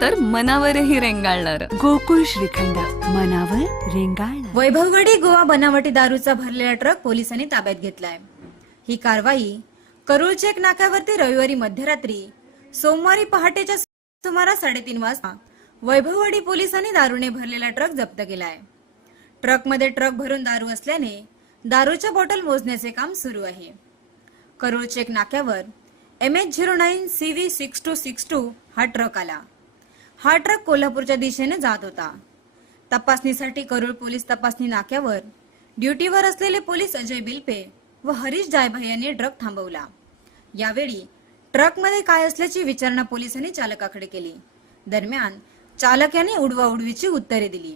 तर मनावरही रेंगाळणार. गोकुळ श्रीखंड मनावर रेंगाळणार. वैभववाडी गोवा बनावटी दारूचा भरलेला ट्रक पोलिसांनी ताब्यात घेतलाय. ही कारवाई करूळ चेक नाक्यावरती रविवारी मध्यरात्री सोमवारी पहाटेच्या सुमारास साडेतीन वाजता वैभववाडी पोलिसांनी दारूने भरलेला ट्रक जप्त केलाय. ट्रकमध्ये ट्रक भरून दारू असल्याने दारूच्या बॉटल मोजण्याचे काम सुरू आहे. करूळ चेक नाक्यावर M H zero nine C V six two six two हा ट्रक आला. हा ट्रक कोल्हापूरच्या दिशेने जात होता. तपासणीसाठी करूळ पोलीस तपासणी नाक्यावर ड्युटीवर असलेले पोलीस अजय बिल्पे व हरीश जायभाई यांनी ट्रक थांबवला. यावेळी ट्रकमध्ये काय असल्याची विचारणा पोलिसांनी चालकाकडे केली. दरम्यान चालक याने उडवाउडवीची उत्तरे दिली.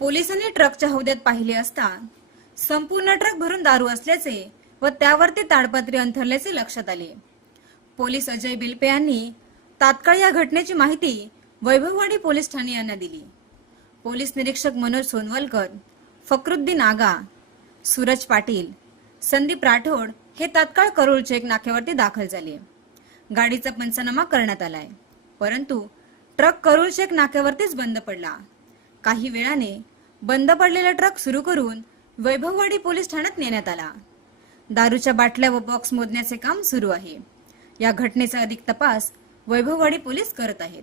पोलिसांनी ट्रकच्या हौद्यात पाहिले असता संपूर्ण ट्रक भरून दारू असल्याचे व त्यावरती ताडपत्री अंथरल्याचे लक्षात आले. पोलीस अजय बिल्पे यांनी तात्काळ या घटनेची माहिती वैभववाडी पोलीस ठाणे यांना दिली. पोलीस निरीक्षक मनोज सोनवलकर फक्रुद्दीन आगा सूरज पाटील संदीप राठोड हे तात्काळ करोळ चेक नाक्यावरती दाखल झाले. गाडीचा पंचनामा करण्यात आलाय. परंतु ट्रक करोळ चेक नाक्यावरतीच बंद पडला. काही वेळाने बंद पडलेला ट्रक सुरू करून वैभववाडी पोलीस ठाण्यात नेण्यात आला. दारूच्या बाटल्या व बॉक्स मोजण्याचे काम सुरू आहे. या घटनेचा अधिक तपास वैभववाडी पोलीस करत आहेत.